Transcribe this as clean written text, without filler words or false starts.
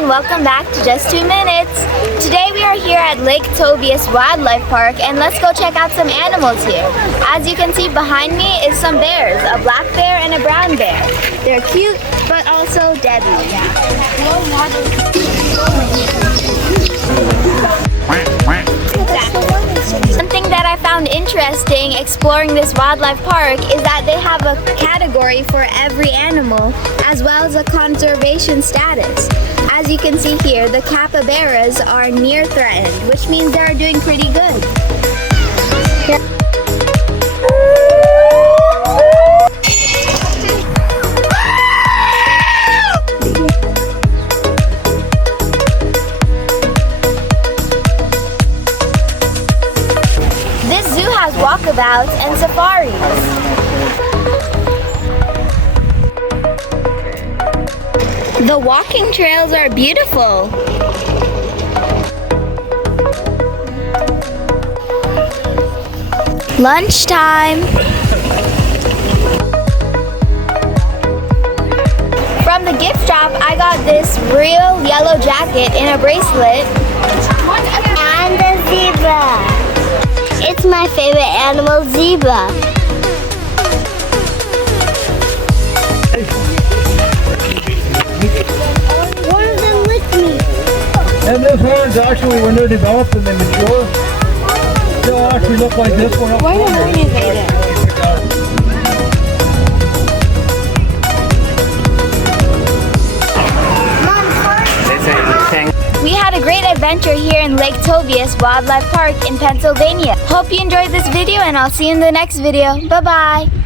and welcome back to Just 2 Minutes. Today we are here at Lake Tobias Wildlife Park and let's go check out some animals here. As you can see behind me is some bears, a black bear and a brown bear. They're cute but also deadly. Something that I found interesting exploring this wildlife park is that they have a category for every animal as well as a conservation status. As you can see here, the capybaras are near threatened, which means they're doing pretty good. This zoo has walkabouts and safaris. The walking trails are beautiful. Lunchtime. From the gift shop, I got this real yellow jacket in a bracelet. And a zebra. It's my favorite animal, zebra. One of them licked me. And those horns actually, when they're developed and they mature, they'll actually look like this one up here. We had a great adventure here in Lake Tobias Wildlife Park in Pennsylvania. Hope you enjoyed this video and I'll see you in the next video. Bye-bye.